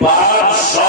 500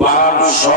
500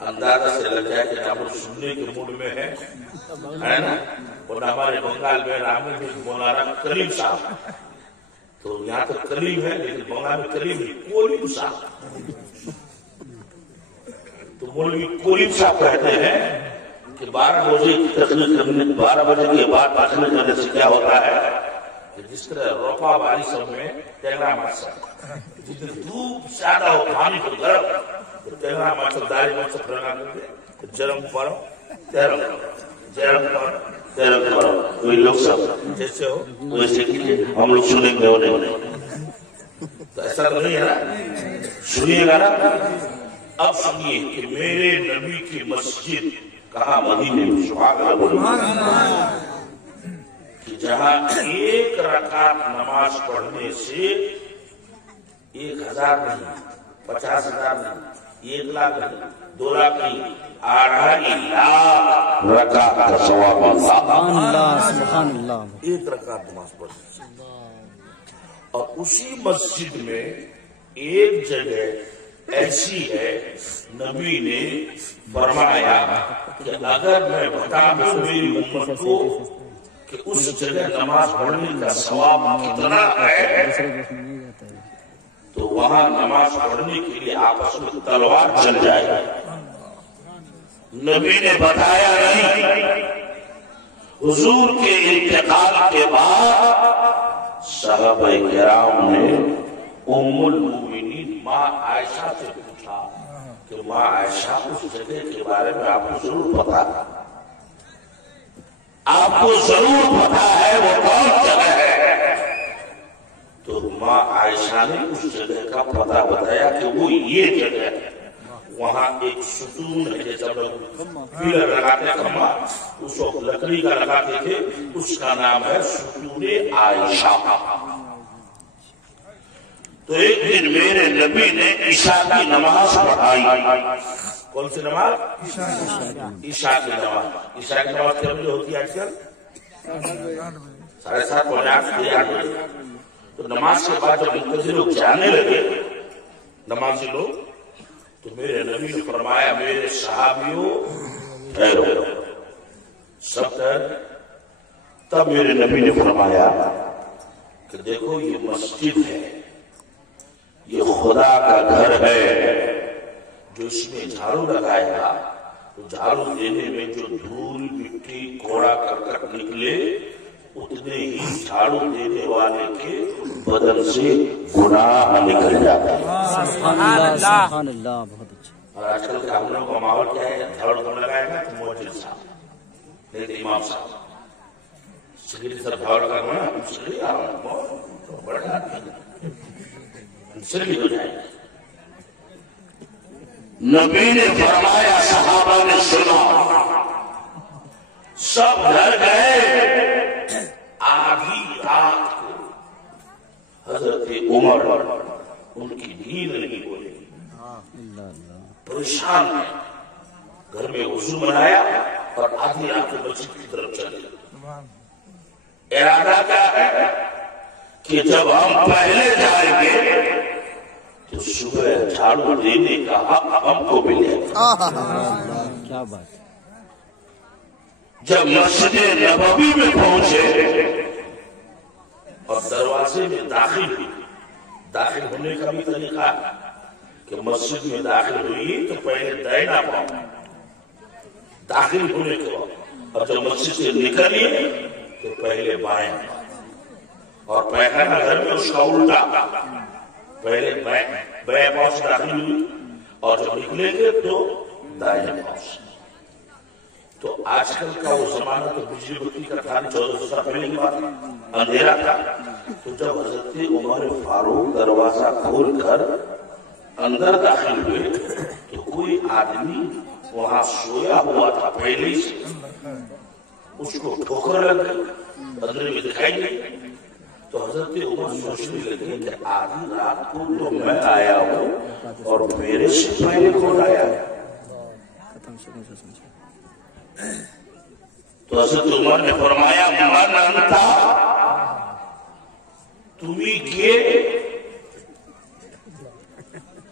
اندازہ سے لگ جائے کہ ہم لوگ سننے کے موڈ میں ہے نا. اور ہمارے بنگال میں رام مولانا کریم صاحب، تو یہاں تو کریم ہے لیکن بنگال میں کریم نہیں، کولیم صاحب. تو مولوی کولیم صاحب کہتے ہیں کہ 12 بجے کی تقریر کرنے، 12 بجے کے بعد تقریر کرنے سے کیا ہوتا ہے کہ جس طرح روپا باری سب میں ٹیگرا ماسک، جتنے دھوپ زیادہ ہو پانی کو گرم، تو ٹیگرا ماسک داری ماسک رنگا کرتے جرم پڑو تیرم کرو، جرم پڑو تیرم کرو. کوئی لوگ سب جیسے ہو ویسے کیجیے، ہم لوگ سنیں گے انہیں. تو ایسا نہیں ہے نا، سنیے گا نا. اب سنیے کہ میرے نبی کی مسجد کہاں؟ مدینے میں. سبحان اللہ. کہ جہاں 1 رکعت نماز پڑھنے سے 1000 نہیں، 50,000 نہیں، 1 لاکھ نہیں، 2 لاکھ نہیں، 2.5 لاکھ رکعت کا ثواب اللہ. سبحان اللہ. 1 رکعت نماز پڑھنے سے. اور اسی مسجد میں ایک جگہ ایسی ہے، نبی نے فرمایا کہ اگر میں بتا دوں میری امت کو کہ اس جگہ نماز پڑھنے کا ثواب کتنا ہے، تو وہاں نماز پڑھنے کے لیے آپس میں تلوار چل جائے گا. نبی نے بتایا نہیں. حضور کے انتقال کے بعد صحابہ کرام نے ام المؤمنین ماں عائشہ سے پوچھا کہ ماں عائشہ اس جگہ کے بارے میں آپ کو ضرور پتا ہے، آپ کو ضرور پتا ہے وہ کون جگہ ہے. تو ماں عائشہ نے اس جگہ کا پتہ بتایا کہ وہ یہ جگہ ہے. وہاں ایک ستون ہے، جیسا لوگ پیلر لگاتے کھمبا، اس وقت لکڑی کا لگاتے تھے، اس کا نام ہے ستون عائشہ. تو ایک دن میرے نبی نے عشاء کی نماز پڑھائی. کون سی نماز؟ عشاء کی نماز. عشاء کی نماز کیا بجے ہوتی ہے آج کل؟ 7:30 پونے 8 بجے. تو نماز کے بعد جب منتظر لوگ جانے لگے، نمازی لوگ، تو میرے نبی نے فرمایا میرے صحابیوں ٹھہرو، سب ٹھہر. تب میرے نبی نے فرمایا کہ دیکھو یہ مسجد ہے، یہ خدا کا گھر ہے. جو اس میں جھاڑو لگائے گا تو جھاڑو دینے میں جو دھول مٹی کوڑا کرکٹ نکلے اتنے ہی جھاڑو دینے والے کے بدن سے گناہ نکل جاتا ہے. سبحان اللہ. بہت اچھا. اور آج کل کے ہم لوگوں کا ماحول کیا ہے؟ جھاڑو کون لگائے گا؟ مؤذن صاحب، نہیں امام صاحب. سگری سر جھاڑو کرنا سگری بڑا سگری ہو جائے گا. نبی نے فرمایا، صحابہ نے سنا، سب گھر گئے. آدھی رات کو حضرت عمر ان کی نیند نہیں بولے، پریشان ہے. گھر میں وضو بنایا اور آدھی رات کو مسجد کی طرف چلے. ارادہ کیا ہے کہ جب ہم پہلے جائیں گے تو صبح جھاڑو دینے کا حق ہم کو ملے گا. کیا بات. جب مسجد نبوی میں پہنچے اور دروازے میں داخل ہوئی، داخل ہونے کا بھی طریقہ ہے کہ مسجد میں داخل ہوئی تو پہلے دائنا پاؤں داخل ہونے کے بعد، اور جب مسجد سے نکلی تو پہلے بائیں. اور پیخانہ گھر میں اس کا الٹا، پہلے بائیں پاؤں سے داخل ہوئی اور جب نکلیں گے تو دائیں پاؤں سے. تو آج کل کا وہ زمانہ تو بجلی بتی کا تھا، 1400 سال پہلے کی بات، اندھیرا تھا. تو جب حضرت عمر فاروق دروازہ کھول کر اندر داخل ہوئے تو کوئی آدمی وہاں سویا ہوا تھا پہلے سے، اس کو ٹھوکر لگ گئی، اندر میں دکھائی نہیں. تو حضرت عمر سوچنے لگے کہ آدھی رات کو تو میں آیا ہوں اور میرے سے پہلے کون آیا ہے. تو حضرت عمر نے فرمایا من انتا، تمہیں کے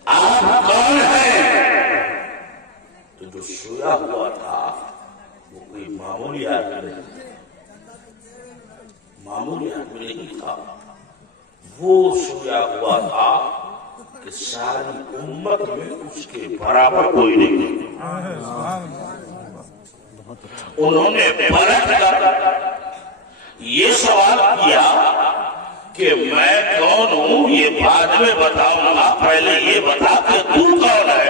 آپ کون ہیں؟ تو سویا ہوا تھا وہ کوئی معمولی آدمی نہیں تھا، وہ سویا ہوا تھا کہ ساری امت میں اس کے برابر کوئی نہیں۔ انہوں نے پلٹ کر یہ سوال کیا کہ میں کون ہوں یہ بعد میں بتاؤں گا، پہلے یہ بتا کہ تو کون ہے،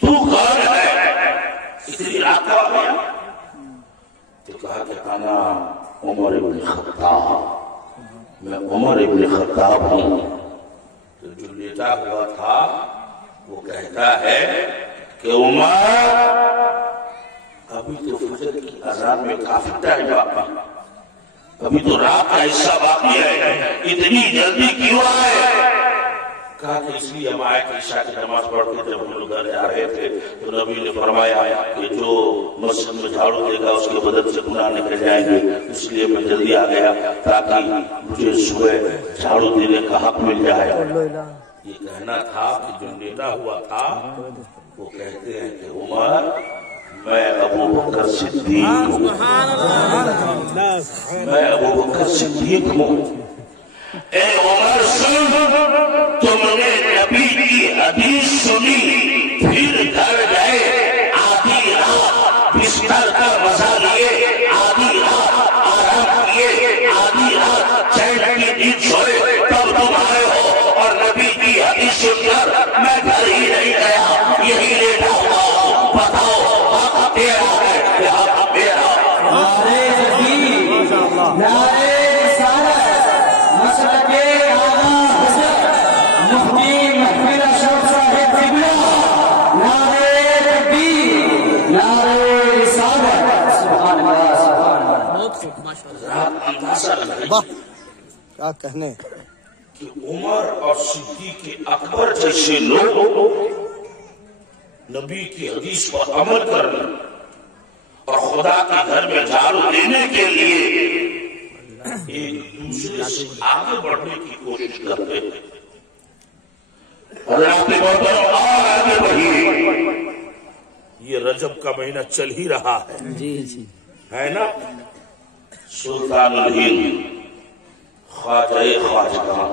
تو کون ہے؟ اتنی رات آ گیا تو کہا کہ انا عمر ابن خطاب، میں عمر ابن خطاب ہوں۔ تو جو لیٹا ہوا تھا وہ کہتا ہے کہ عمر ابھی تو فجر کی اذان میں کافی ٹائم باقی، ابھی تو رات کا حصہ باقی ہے، اتنی جلدی کیوں آئے؟ کہا کہ اس لیے ہم آئے کہ عشاء کی نماز پڑھ کے جب ہم لوگ گھر جا رہے تھے تو نبی نے فرمایا کہ جو مسجد میں جھاڑو دے گا اس کے بدن سے گناہ نکل جائیں گے، اس لیے میں جلدی آ گیا تاکہ مجھے صبح جھاڑو دینے کا حق مل جائے۔ یہ کہنا تھا کہ جو لیٹا ہوا تھا وہ کہتے ہیں کہ عمر میں ابو بکر صدیق ہوں، میں ابو بکر صدیق ہوں۔ اے عمر سن، تم نے نبی کی حدیث سنی، پھر گھر گئے، آدھی رات بستر کا مزہ لیے، آدھی رات آرام کیے، آدھی رات چین کی نیند سوئے، تب تم آئے ہو اور نبی کی حدیث سن کر میں گھر ہی نہیں گیا، یہی لیٹا ہوا ہوں، بتاؤ حق تیرا ہے کہ حق میرا؟ نعرے تکبیر، نعرے رسالت، مسلک اعلیٰ حضرت مفتی محفل اشرف صاحب قبلہ، نعرے تکبیر، نعرے رسالت، سبحان اللہ سبحان اللہ۔ اندازہ لگائیے کیا کہنے کہ عمر اور صدیق اکبر جیسے لوگ نبی کی حدیث پر عمل کرنے اور خدا کے گھر میں جھاڑو دینے کے لیے ایک دوسرے سے آگے بڑھنے کی کوشش کرتے ہیں۔ حضرات محترم اور آگے بڑھیے، یہ رجب کا مہینہ چل ہی رہا ہے، جی جی ہے نا؟ سلطان الہند، خواجہ خواجگاں،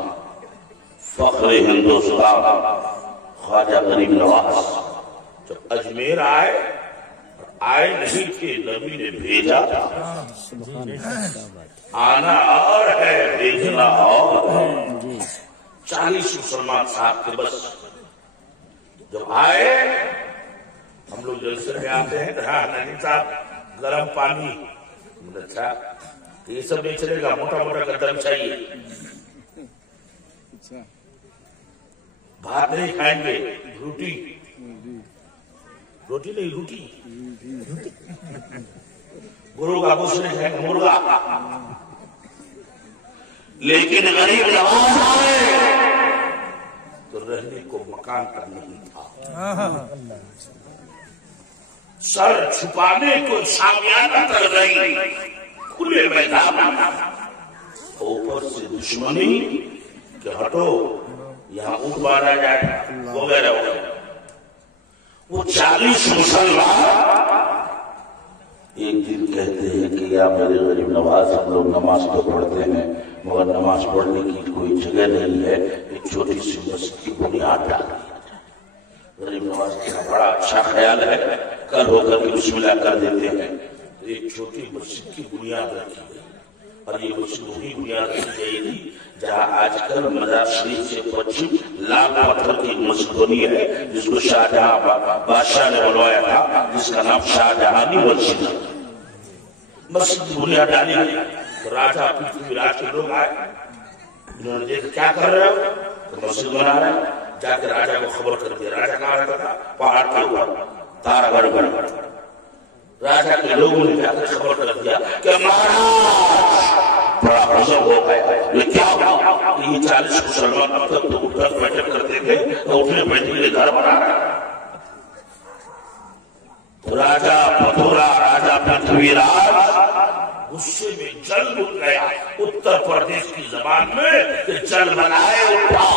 فخر ہندوستان، خواجہ غریب نواز جب اجمیر آئے نہیں تھے، نبی نے بھیجا تھا۔ سبحان اللہ، کیا بات آنا اور ہے، بھیجنا اور ہے۔ ہے جی 40 مسلمان صاحب تھے بس۔ جب آئے ہم لوگ جلسے میں آتے ہیں، ہاں نہیں صاحب گرم پانی، اچھا یہ سب نہیں چلے گا، موٹا موٹا قدم چاہیے، بھات نہیں کھائیں گے، روٹی نہیں، روٹی مرغا کچھ نہیں کھائیں گے، مرغا۔ لیکن غریب نواز آئے تو رہنے کو مکان کا نہیں تھا، سر چھپانے کو شامیانہ کر رہی، کھلے میدان، اوپر سے دشمنی کہ ہٹو یہاں اونٹ مارا جائے وغیرہ وغیرہ۔ وہ 40 مسلمان ایک دن کہتے ہیں کہ یا میرے غریب نواز، ہم لوگ نماز تو پڑھتے ہیں مگر نماز پڑھنے کی کوئی جگہ نہیں ہے، ایک چھوٹی سی مسجد کی بنیاد ڈال دیا جائے۔ غریب نواز کا بڑا اچھا خیال ہے، کل ہو کر کے بسم اللہ کر دیتے ہیں۔ ایک چھوٹی مسجد کی بنیاد رکھی گئی، اور یہ مسجد وہی بنیاد رکھی گئی تھی جہاں آج کل مزار شریف سے پچھم لال پتھر کی مسجد بنی ہے، جس کو شاہجہاں بادشاہ نے بنوایا تھا، جس کا نام شاہجہانی مسجد ہے۔ مسجد کی بنیاد ڈالی گئی تو راجہ پرتھوی راج کے لوگ آئے، انہوں نے دیکھا کیا کر رہے ہو، تو مسجد بنا رہے ہیں۔ جا کے راجہ کو خبر کر دیا، راجہ کہاں رہتا تھا؟ پہاڑ کے اوپر تارا گڑھ۔ راجہ کے لوگوں نے جا کے خبر کر دیا کہ مہاراج بڑا غضب ہو گیا، یہ کیا ہوا؟ یہ 40 مسلمان اب تک تو اٹھ کر بیٹھک کرتے تھے، تو اٹھنے بیٹھنے کے لیے گھر بنا رہا ہے۔ راجہ پتھورا، راجہ پرتھوی راج غصے میں جل اٹھ گیا، اتر پردیش کی زبان میں کہ جل بنائے اٹھا،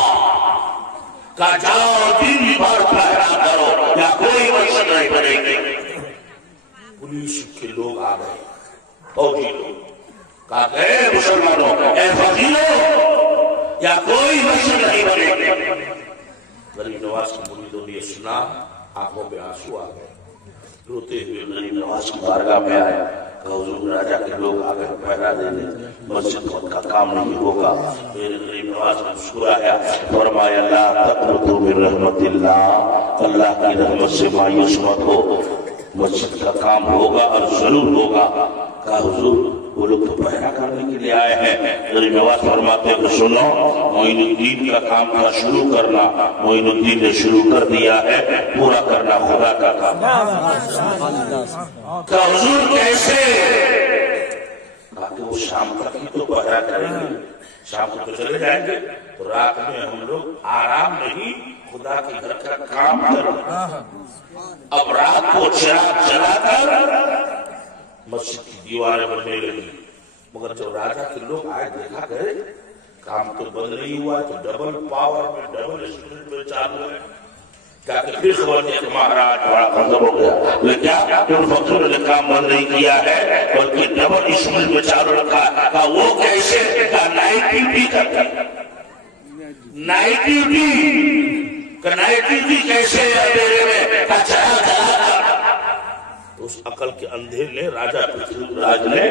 کہا جاؤ دن بھر پہرا کرو یا کوئی مسجد نہیں بنے گی. پولیس کے لوگ آ گئے، فوجی لوگ. کہا گئے مسلمانوں اے فوجیوں یا کوئی مسجد نہیں بنے گی. غریب نواز کے مریدوں نے سنا، آنکھوں میں آنسو آ گئے، روتے ہوئے غریب نواز کی بارگاہ میں آئے. کہ حضور راجہ کے لوگ آ گئے پہرا دینے، مسجد کا کام نہیں ہوگا. میرے غریب نواز نے مسکرایا، فرمایا لا تقنطوا من رحمت اللہ، اللہ کی رحمت سے مایوس مت ہو، مسجد کا کام ہوگا اور ضرور ہوگا. کہا حضور وہ لوگ تو پہرا کرنے کے لیے آئے ہیں. غریب نواز فرماتے ہیں کہ سنو، معین الدین کا کام تھا شروع کرنا، معین الدین نے شروع کر دیا ہے، پورا کرنا خدا کا کام. کہ حضور کیسے؟ کہا کہ وہ شام تک ہی تو پہرا کریں گے، شام کو تو چلے جائیں گے، تو رات میں ہم لوگ آرام نہیں خدا کے گھر کا کام کریں. اب رات کو چراغ جلا کر مسجد کی دیواریں بننے لگی. مگر جب راجہ کے لوگ آئے دیکھا گئے کام تو بند نہیں ہوا، تو ڈبل پاور میں ڈبل اسپیڈ میں چالو ہے. کیا کہ پھر خبر دیا کہ مہاراج بڑا غضب ہو گیا. لیکن کیا ان فقیروں نے کام بند نہیں کیا ہے بلکہ ڈبل اسپیڈ میں چالو رکھا ہے. کہا وہ کیسے؟ کہا نائٹ ڈیوٹی کرتا. نائٹ ڈیوٹی کہ نائٹ ڈیوٹی کیسے اندھیرے میں؟ کہا چلا چلا. اس عقل کے اندھے نے راجہ پرتھوی راج نے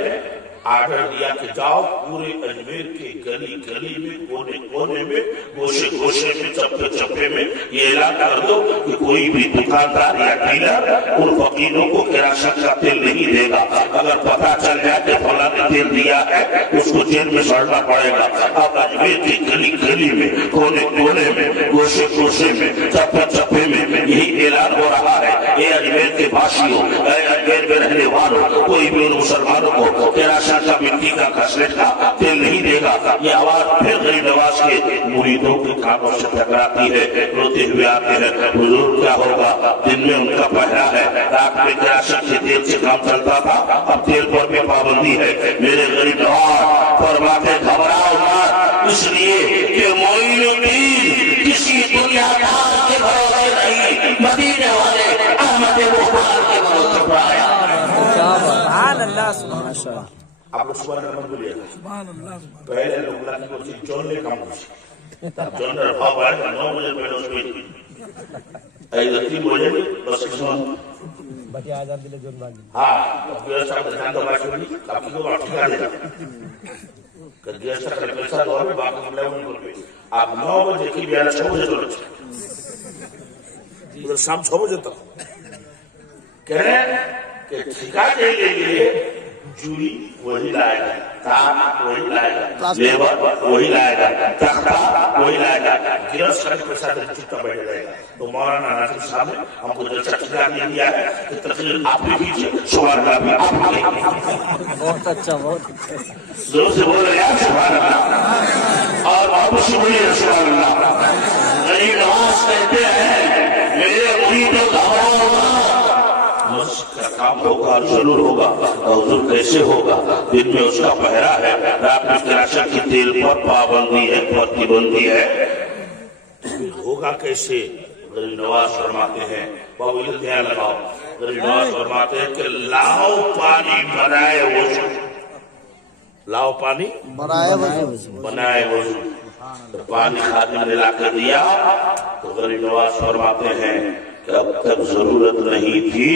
آرڈر دیا کہ جاؤ پورے اجمیر کے گلی گلی میں، کونے کونے میں، گوشے گوشے میں، چپے چپے میں یہ اعلان کر دو کہ کوئی بھی دکاندار یا ڈیلر ان فقیروں کو کراچی کا تیل نہیں دے گا. اگر پتہ چل جائے کہ فلاں نے تیل دیا ہے اس کو جیل میں سڑنا پڑے گا. اب اجمیر کی گلی گلی میں، کونے کونے میں، گوشے گوشے میں، چپے چپے میں یہی اعلان ہو رہا ہے. اے اجمیر کے باشیوں، اے اجمیر میں رہنے والوں، کوئی بھی ان مسلمانوں کو کراچی کا مٹی کا گھسیٹ کا تیل نہیں دے گا. یہ آواز پھر غریب نواز کے مریدوں کے کانوں سے ٹکراتی ہے. روتے ہوئے آتے ہیں، حضور کیا ہوگا؟ دن میں ان کا پہرا ہے، رات میں کراچی کے تیل سے کام چلتا تھا، اب تیل پر بھی پابندی ہے. میرے غریب نواز فرماتے گھبراؤ مت، اس لیے کہ معین الدین کسی دنیا دار کے بھروسے نہیں، مدینے والے احمد بخاری کے بھروسے پر آیا. سبحان اللہ سبحان اللہ. آپ لوگ سبحان اللہ بولیے. پہلے لوگ لاکھ کو چیز چوننے کا مجھے تب چوننے رفا پڑا کہ 9 بجے پہلے اس میں ایدہ 3 بجے بس کسمان بٹی آزاد دلے جون باندی. ہاں گیر صاحب دھیان دو باشو نہیں کافی کو بڑھ ٹھکا دے کہ گیر صاحب کے پیسہ دور میں باقی ہم لے ان پر آپ 9 بجے کی بیارہ 6 بجے دور ادھر شام 6 بجے تک کہہ رہے ہیں کہ ٹھیکا کے لیے جوری وہی لائے گا، تاپ وہی لائے گا، لیبر وہی لائے گا، تختہ وہی لائے گا. گرس خرچ کے ساتھ چھٹا بیٹھ جائے گا. تو مولانا ناصر صاحب نے ہم کو جو چٹکا دیا ہے کہ تقریر آپ بھی کیجیے، سبحان اللہ بھی آپ بھی. بہت اچھا، بہت زور سے بول رہے ہیں سبحان اللہ اور آپ سے بولیے سبحان اللہ. غریب نواز کہتے ہیں میرے مریدوں گھبراؤ مت، مسجد کا کام ہوگا ضرور ہوگا. حضور کیسے ہوگا؟ دن میں اس کا پہرا ہے، رات میں کراچی کی تیل پر پابندی ہے، پرتیبندی ہے. ہوگا کیسے؟ غریب نواز فرماتے ہیں، بابو یہ دھیان لگاؤ. غریب نواز فرماتے ہیں کہ لاؤ پانی بنائے وضو، لاؤ پانی بنائے وضو. تو پانی خادم نے لا کر دیا. تو غریب نواز فرماتے ہیں کہ اب تک ضرورت نہیں تھی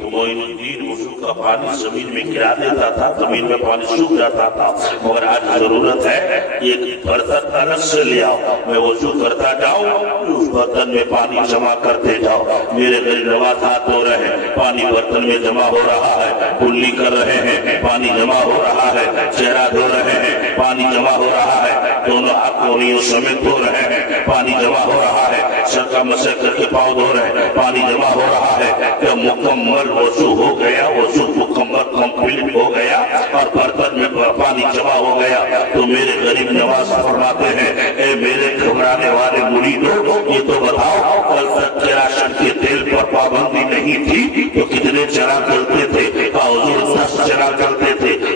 تو معین الدین وضو کا پانی زمین میں گرا دیتا تھا، زمین میں پانی سوکھ جاتا تھا. مگر آج ضرورت ہے ایک برتن الگ سے لے آؤ، میں وضو کرتا جاؤں، اس برتن میں پانی جمع کرتے جاؤ. میرے غریب نواز ہاتھ دھو رہے ہیں، پانی برتن میں جمع ہو رہا ہے، کلی کر رہے ہیں، پانی جمع ہو رہا ہے، چہرہ دھو رہے ہیں، پانی جمع ہو رہا ہے، دونوں ہاتھوں سمیت دھو رہے ہیں، پانی جمع ہو رہا ہے، سر کا مسح کر کے پاؤں دھو رہے ہیں، پانی جمع ہو رہا ہے. کہ مکمل وضو ہو گیا، وضو مکمل کمپلیٹ ہو گیا اور برتن میں پانی جمع ہو گیا. تو میرے غریب نواز فرماتے ہیں اے میرے گھبرانے والے مریدوں، یہ تو بتاؤ کل تک کراچی کے تیل پر پابندی نہیں تھی تو کتنے چرا کرتے تھے؟ حضور 10 چرا کرتے تھے.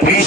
20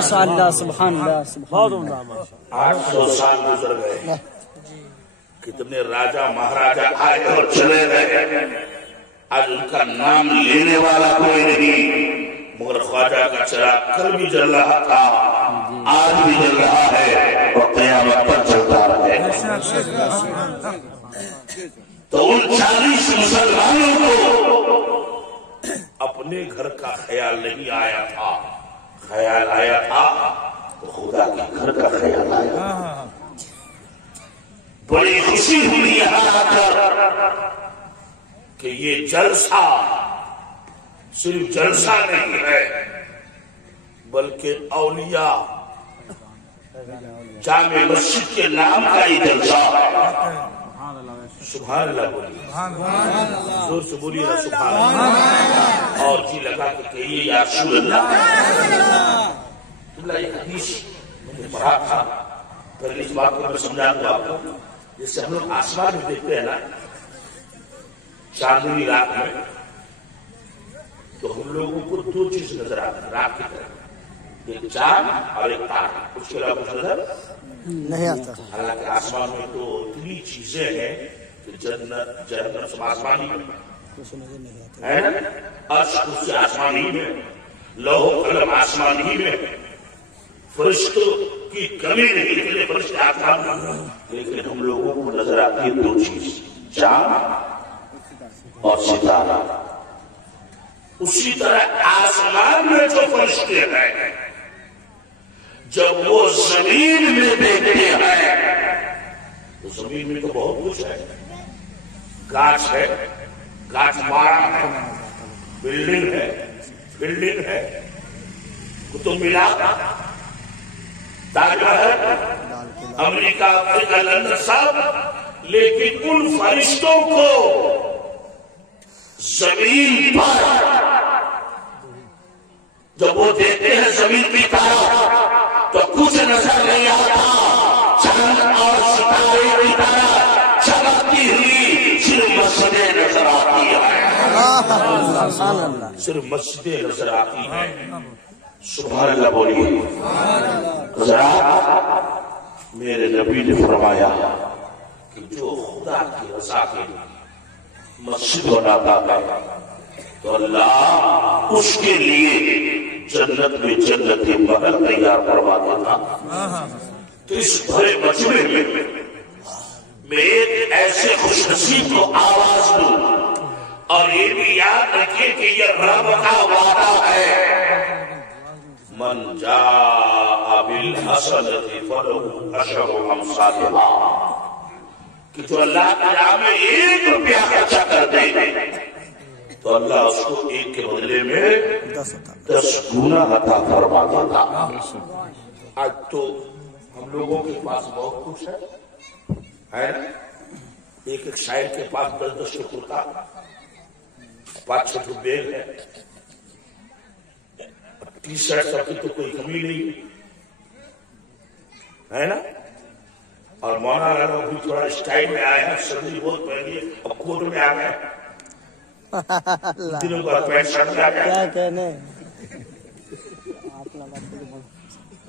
ماشاء اللہ سبحان اللہ بہت عمدہ ماشاء 800 سال گزر گئے، کتنے راجا مہاراجا آئے اور چلے گئے، آج ان کا نام لینے والا کوئی نہیں، مگر خواجہ کا چراغ کل بھی جل رہا تھا، آج بھی جل رہا ہے اور قیامت پر چلتا رہے گا۔ تو ان 40 مسلمانوں کو اپنے گھر کا خیال نہیں آیا تھا، خیال آیا تھا تو خدا کے گھر کا خیال آیا۔ بڑی خوشی ہوئی یہاں آ کر کہ یہ جلسہ صرف جلسہ نہیں ہے بلکہ اولیاء جامع مسجد کے نام کا ہی جلسہ ہے۔ سبحان اللہ بولیے، زور سے بولیے نا سبحان اللہ، اور جی لگا کے کہیے یا رسول اللہ۔ یہ حدیث مجھے پڑھا تھا، پہلے اس بات کو میں سمجھا دوں آپ کو، جیسے ہم لوگ آسمان میں دیکھتے ہیں نا چاندنی رات میں، تو ہم لوگوں کو 2 چیز نظر آتی ہے رات کی طرح، ایک چاند اور ایک تارا، اس کے علاوہ کچھ نظر نہیں آتا۔ حالانکہ آسمان میں تو اتنی چیزیں ہیں کہ جنت جہنم سب آسمانی میں ہے نا، عرش کرسی آسمانی میں، لوح و قلم آسمانی میں، فرشتوں کی کمی نہیں کہ فرشتے آسمان میں، لیکن ہم لوگوں کو نظر آتی ہے 2 چیز، چاند اور ستارہ۔ اسی طرح آسمان میں جو فرشتے ہیں جب وہ زمین میں دیکھتے ہیں تو زمین میں تو بہت کچھ ہے، گاچھ ہے، گاچھ مارا ہے، بلڈنگ ہے، قطب مینار، تاج محل، امریکہ، افریقہ، لندن سب، لیکن ان فرشتوں کو زمین پر جب وہ دیکھتے ہیں زمین کی طرف تو کچھ نظر نہیں آتا، چاند اور ستارے کی طرح چمکتی ہوئی صرف مسجدیں نظر آتی ہیں، صرف مسجدیں نظر آتی ہیں۔ سبحان اللہ بولیے۔ حضرات، میرے نبی نے فرمایا کہ جو خدا کی رضا کے لیے مسجد بناتا ہے تو اللہ اس کے لیے جنت میں جنت محل تیار کروا دیتا۔ تو اس بھرے مجمع میں ایک ایسے خوش نصیب کو آواز دوں، اور یہ بھی یاد رکھیے کہ یہ رب کا وعدہ ہے، من جاء بالحسنۃ فلہ عشر امثالھا، کہ جو اللہ کی راہ میں 1 روپیہ خرچہ کر دے تو اللہ اس کو 1 کے بدلے میں 10 گنا عطا فرما دیتا۔ آج تو ہم لوگوں کے پاس بہت کچھ ہے نا، ایک شاعر کے پاس 10 کرتا، 5-6 بیگ ہے، ٹی شرٹ سب کی تو کوئی کمی نہیں ہے نا، اور مولانا لوگ بھی تھوڑا اسٹائل میں آئے ہیں، سردی بہت پڑ گئی، اب کوٹ میں آ گئے، دنوں کا پینٹ شرٹ میں آ گیا، کیا کہنے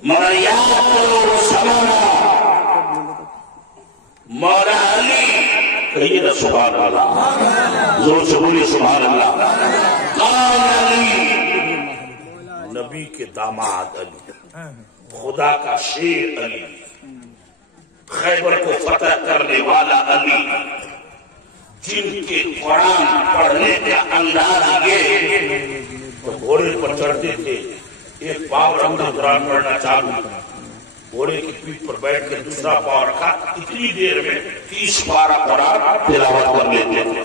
مگر یاد کرو سمانا مولا علی، کہیے نا سبحان اللہ، زور سے بولیے سبحان اللہ۔ کون علی؟ نبی کے داماد علی، خدا کا شیر علی، خیبر کو فتح کرنے والا علی، جن کے قرآن پڑھنے کا انداز یہ تو گھوڑے پر چڑھتے تھے، ایک پاؤں رکھا قرآن پڑھنا چالو، گھوڑے کی پیٹھ پر بیٹھ کے دوسرا پاؤں رکھا، اتنی دیر میں 30 پارہ قرآن تلاوت کر لیتے تھے۔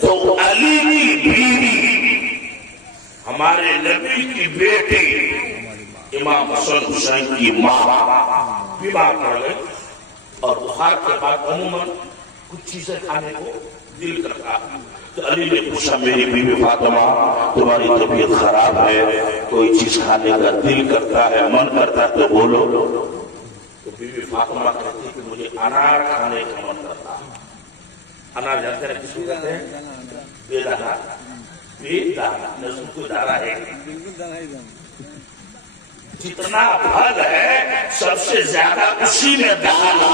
تو علی کی بیوی ہمارے نبی کی بیٹی امام حسن حسین کی ماں بیمار پڑ گئی، اور بخار کے بعد عموماً کچھ چیزیں کھانے کو دل کرتا، تو علی نے پوچھا میری بیوی فاطمہ تمہاری طبیعت خراب ہے، کوئی چیز کھانے کا دل کرتا ہے، من کرتا ہے تو بولو۔ تو بیوی فاطمہ کہتی کہ مجھے انار کھانے کا من کرتا ہے۔ انار جانتے ہیں کس کو کہتے ہیں؟ بیلا انار، بے دانا نظم کو دارا ہے جتنا پھل ہے سب سے زیادہ اسی میں دانا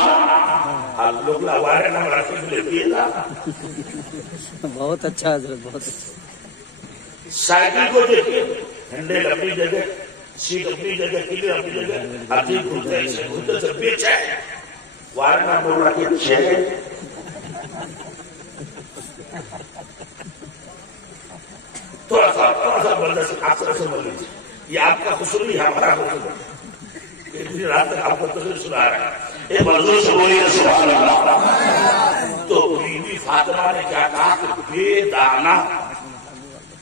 آپ لوگ لوارے نہ رکھے ملے بے دانا بہت اچھا حضرت بہت اچھا سائیکل کو دیکھیے ہینڈل اپنی جگہ سیٹ اپنی جگہ کلر اپنی جگہ آدھی گھومتے اسے گھومتے سے بیچ ہے وارے نہ بول رکھے چھے تھوڑا سا بردہ سے آپ سے بول لیجیے یہ آپ کا خسر نہیں ہمارا خسر ہے ایک دن رات تک آپ کو تقریر سنا رہا ہے ایک مرضوں سے بولیے سبحان اللہ تو بی بی فاطمہ نے کیا کہا کہ بے دانا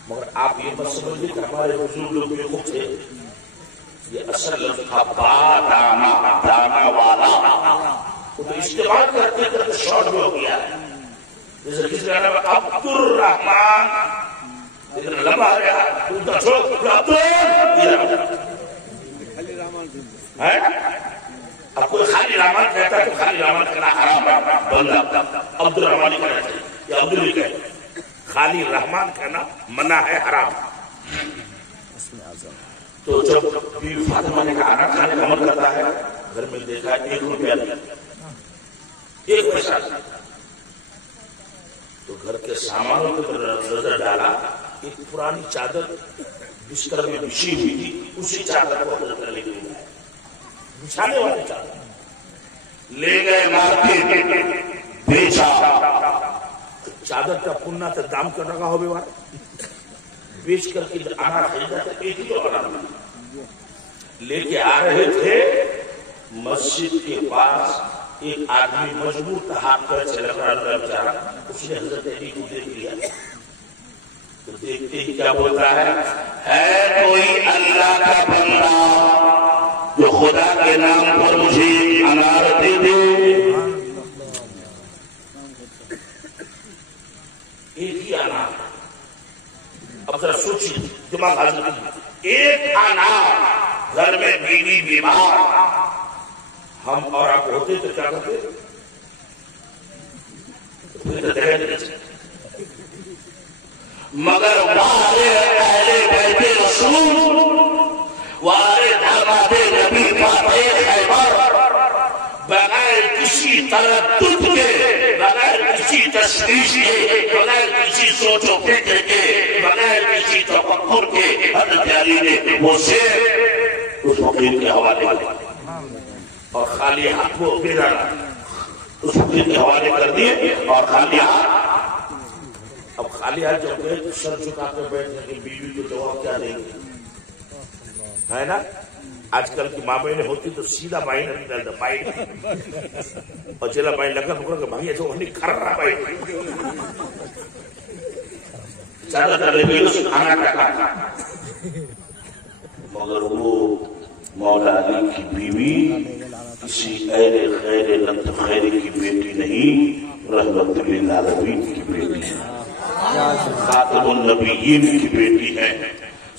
مگر آپ یہ مت سمجھے کہ ہمارے حضور لوگ بے خوب تھے یہ اصل لفظ تھا با دانا دانا والا تو استعمال کرتے کرتے شارٹ میں ہو گیا ہے جیسے کسی کا نام عبد الرحمن اتنا لمبا ہے اتنا چھوڑ اب کوئی خالی رحمان کہتا ہے تو خالی رحمان کہنا حرام ہے بندہ عبد الرحمانی کہنا چاہیے یا عبد اللی کہے خالی رحمان کہنا منع ہے حرام تو جب بی بی فاطمہ نے کھانا کھانے کا من کرتا ہے گھر میں دیکھا 1 روپیہ نہیں 1 پیسہ تو گھر کے سامانوں کے نظر ڈالا ایک پرانی چادر بستر میں بچھی ہوئی تھی اسی چادر کو حضرت لے کے گئے بچھانے والی چادر لے گئے مارکیٹ بیچا چادر کا پننا تو دام کر رکھا ہو بیوار بیچ کر کے آنا خریدا تھا ایک ہی تو آنا لے کے آ رہے تھے مسجد کے پاس ایک آدمی مجبور تھا ہاتھ پر چلا کر بیچارا اس نے حضرت علی کو دیکھ لیا تو دیکھتے ہی کیا بولتا ہے کوئی اللہ کا بندہ جو خدا کے نام پر مجھے انار دے دے ایک ہی انار اب ذرا سوچیے دماغ حاضر ایک انار گھر میں بیوی بیمار ہم اور آپ ہوتے تو کیا کرتے مگر وارے اہل بیت رسول وارے داماد نبی فاتح خیبر بغیر کسی تردد کے بغیر کسی تشویش کے بغیر کسی سوچ و فکر کے بغیر کسی تفکر کے حضرت علی نے وہ شعر اس فقیر کے حوالے اور خالی ہاتھ وہ اس فقیر کے حوالے کر دیے اور خالی ہاتھ اب خالی ہاتھ جب گئے تو سر جھکا کر بیٹھنے کی بیوی کو جواب کیا دیں گے ہے نا آج کل کی ماں بہنیں ہوتی تو سیدھا بھائی نہیں ڈالتا بھائی اور چلا بھائی لگا پکڑ کے بھائی جو نہیں کر رہا بھائی زیادہ تر ریویوز کھانا ٹکا مگر وہ مولا علی کی بیوی کسی اہل خیر لمت خیر کی بیٹی نہیں رحمت للعالمین کی بیٹی ہے خاتم النبیین کی بیٹی ہے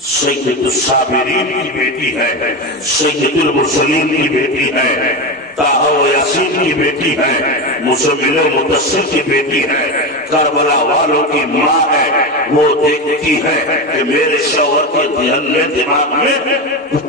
سید الصابرین کی بیٹی ہے سید المرسلین کی بیٹی ہے طٰہٰ و یاسین کی بیٹی ہے مزمل و مدثر کی بیٹی ہے کربلا والوں کی ماں ہے وہ دیکھتی ہے کہ میرے شوہر کے ذہن میں دماغ میں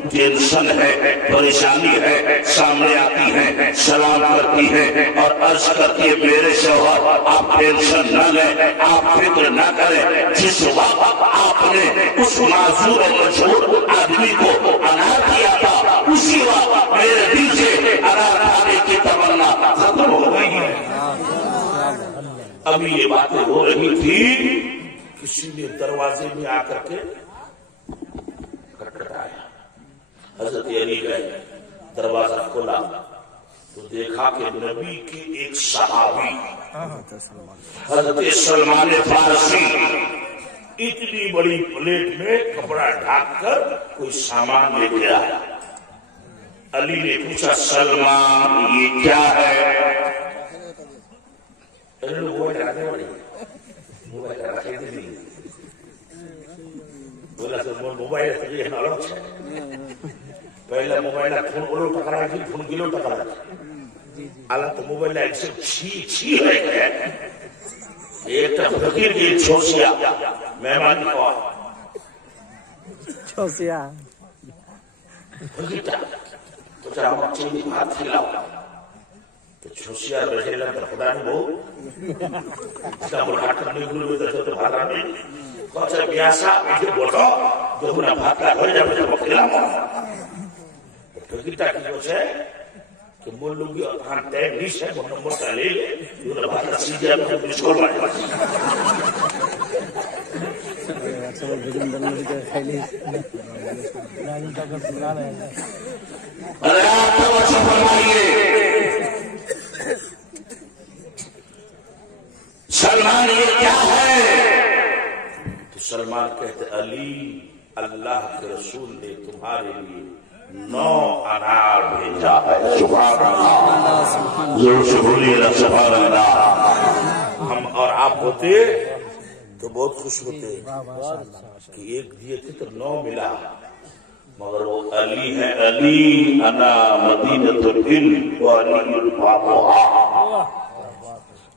ٹینشن ہے پریشانی ہے سامنے آتی ہے سلام کرتی ہے اور عرض کرتی ہے میرے شوہر آپ ٹینشن نہ لیں آپ فکر نہ کریں جس وقت آپ نے اس معذور و مجبور آدمی کو انار دیا تھا اسی وقت میرے دل سے انار کھانے کی تمنا ختم ہو گئی ہے ابھی یہ باتیں ہو رہی تھی کسی نے دروازے میں آ کر کے کھٹکھٹایا حضرت علی گئے دروازہ کھولا تو دیکھا کہ نبی کے ایک صحابی حضرت سلمان فارسی اتنی بڑی پلیٹ میں کپڑا ڈھانک کر کوئی سامان لے کے آیا علی نے پوچھا سلمان یہ کیا ہے موبائل پہلے موبائل فون اولو ٹکرا کی فون گلو ٹکرا اللہ تو موبائل ایک سے چھی چھی ہے ایک فقیر کی چھوسیا مہمان کو چھوسیا تو چاہا بچے بھی بات کھلاؤ تو چھوسیا رہے لگتا خدا نے وہ اس کا مرحات کرنے گلو میں درشت بھالا نہیں کچھ بیاسا ایک بوٹو جو انہا بھات کا ہوئے جب جب کھلا مو فقیر کی چھوسیا کہ مول لوگی اور ہم تیب نیش ہے وہ نمبر کا لے لے جو نہ بات رسی جائے مجھے بسکول بڑھے حضرات توجہ فرمائیے سلمان یہ کیا ہے تو سلمان کہتے علی اللہ کے رسول نے تمہارے لیے 9 انار بھیجا ہے سبحان اللہ ضرور سے بولیے نا سبحان اللہ ہم اور آپ ہوتے تو بہت خوش ہوتے کہ ایک دیے تھے تو 9 ملا مگر وہ علی ہے علی انا مدینۃ العلم وعلی البابها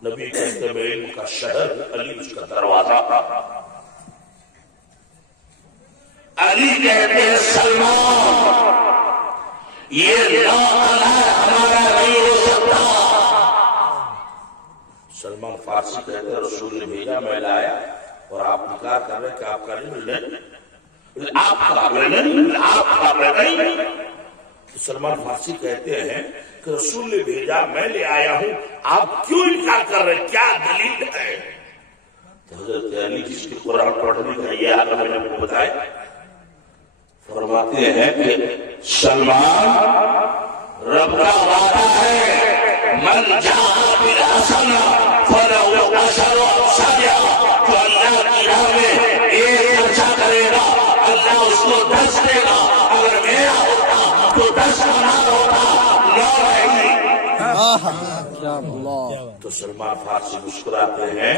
نبی کہتے میں علم کا شہر علی اس کا دروازہ علی کہتے ہیں سلمان یہ لا ہمارا نہیں ہو سکتا سلمان فارسی کہتے ہیں رسول نے بھیجا میں لایا اور آپ نکار کر رہے کہ آپ کا نہیں آپ کا نہیں تو سلمان فارسی کہتے ہیں کہ رسول نے بھیجا میں لے آیا ہوں آپ کیوں انکار کر رہے ہیں کیا دلیل ہے تو حضرت علی جس کی قرآن پڑھنے کا یہ حال میں نے کو بتایا فرماتے ہیں کہ سلمان رب کا وعدہ ہے من جاء بالحسنہ فلہ عشر امثالها جو اللہ کی راہ میں ایک خرچہ کرے گا اللہ اس کو 10 دے گا اگر میرا ہوتا تو 10 انار ہوتا 9 رہی تو سلمان فارسی مسکراتے ہیں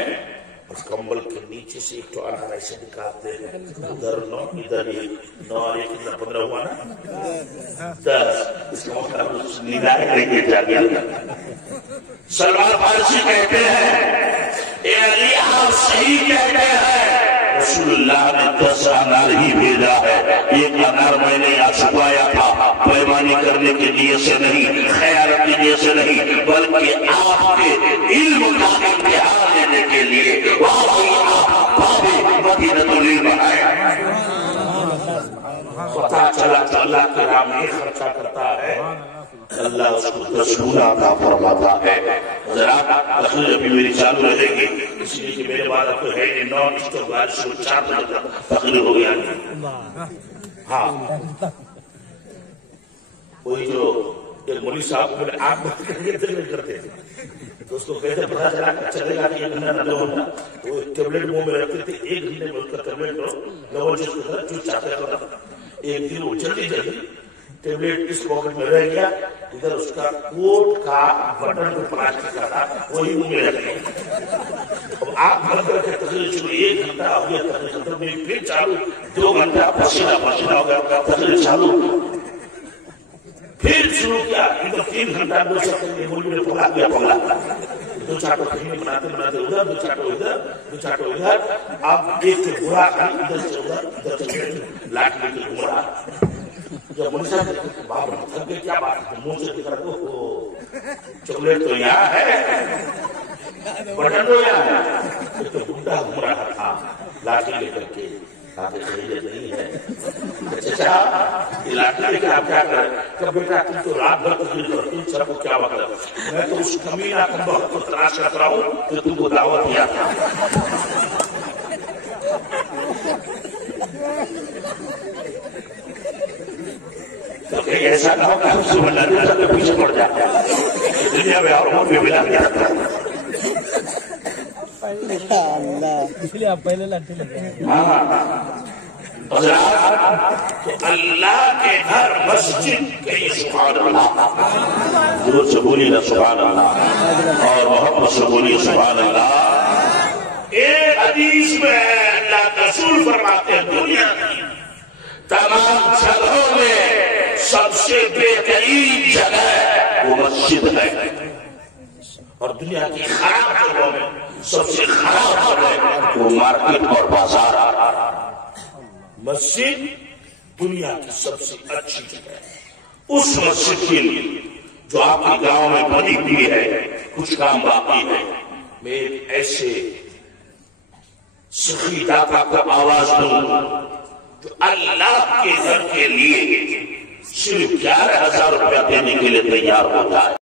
اور کمبل کے نیچے سے ایک تو انار ایسے نکالتے ہیں ادھر 9 ادھر 9 ایک 15 ہوا نا 10 اس کا مطلب نیلائے لے کے جا گیا سلمان فارسی کہتے ہیں اے علی آپ صحیح کہتے ہیں رسول اللہ نے 10 انار ہی بھیجا ہے ایک انار میں نے یہاں چھپایا تھا پیمانی کرنے کے لیے سے نہیں خیانت کے لیے سے نہیں بلکہ آپ کے علم کا امتحان لینے کے لیے واقعی آپ بابِ مدینۃ العلم آئے پتہ چلا کہ اللہ کے راہ میں خرچہ کرتا ہے اللہ اس کو 10 گنا عطا فرماتا ہے حضرات تقریر ابھی میری چالو رہے گی اس لیے کہ میرے بعد اب تو ہے نہیں 9 اس تو 4 بجے تک تقریر ہو گیا ہاں وہی جو ایک مولوی صاحب کو آپ کرتے تو اس کو کہتے پتا چلا چلے گا کہ 1 گھنٹہ نہ ہونا وہ ٹیبلٹ منہ میں رکھتے تھے 1 گھنٹے میں اس کا ٹیبلٹ لوگوں جس کو جو چاہتے ہوتا ایک دن وہ جلدی ٹیبلٹ اس پاکٹ میں رہ گیا ادھر اس کا کوٹ کا بٹن جو پلاسٹک کا تھا وہی منہ میں رکھ گیا اب آپ بند کر کے تقریر شروع 1 گھنٹہ ہو گیا تقریر ختم میں پھر چالو 2 گھنٹہ پسینہ ہو گیا تقریر چالو پھر شروع کیا ادھر 3 گھنٹہ 2 سیکنڈ میں ملک نے پکڑا دیا 2 چاٹو کہیں بناتے ادھر 2 چاٹو ادھر 2 چاٹو ادھر آپ ایک سے برا کہیں ادھر سے ادھر سے لاٹ لے کے گھوم رہا جب منشا باپ تھک گئے کیا بات ہے منہ سے دکھا دو چاکلیٹ تو یہاں ہے بٹن تو یہاں ہے تو بڈھا گھوم رہا تھا لاٹھی لے کر کے خریدے نہیں ہے چچا یہ لاٹھی لے کے آپ کیا کریں کہ بیٹا تم تو رات بھر تقریر کرو تم سب کو کیا وقت میں تو اس کمینہ کمبخت کو تلاش رکھ رہا ہوں جو تم کو دعوت دیا تھا تو کہیں ایسا نہ ہو کہ ہم سب اللہ نے سب پیچھے پڑ جاتا ہے دنیا میں اور میں ملا گیا تھا اس لیے آپ پہلے لاٹھی لگے تو اللہ کے گھر مسجد کہیں سبحان اللہ ضرور سے بولی نا سبحان اللہ اور محمد سے بولی سبحان اللہ ایک حدیث میں اللہ کا رسول فرماتے ہیں دنیا کی تمام جگہوں میں سب سے بہترین جگہ وہ مسجد ہے اور دنیا کی خراب جگہوں میں سب سے خراب ہے وہ مارکیٹ اور بازار. مسجد دنیا کی سب سے اچھی جگہ ہے. اس مسجد کے لیے جو آپ کے گاؤں میں بنی ہوئی ہے کچھ کام باقی ہے. میں ایک ایسے سخی داتا کو آواز دوں جو اللہ کے گھر کے لیے صرف 11,000 روپیہ دینے کے لیے تیار ہوتا ہے.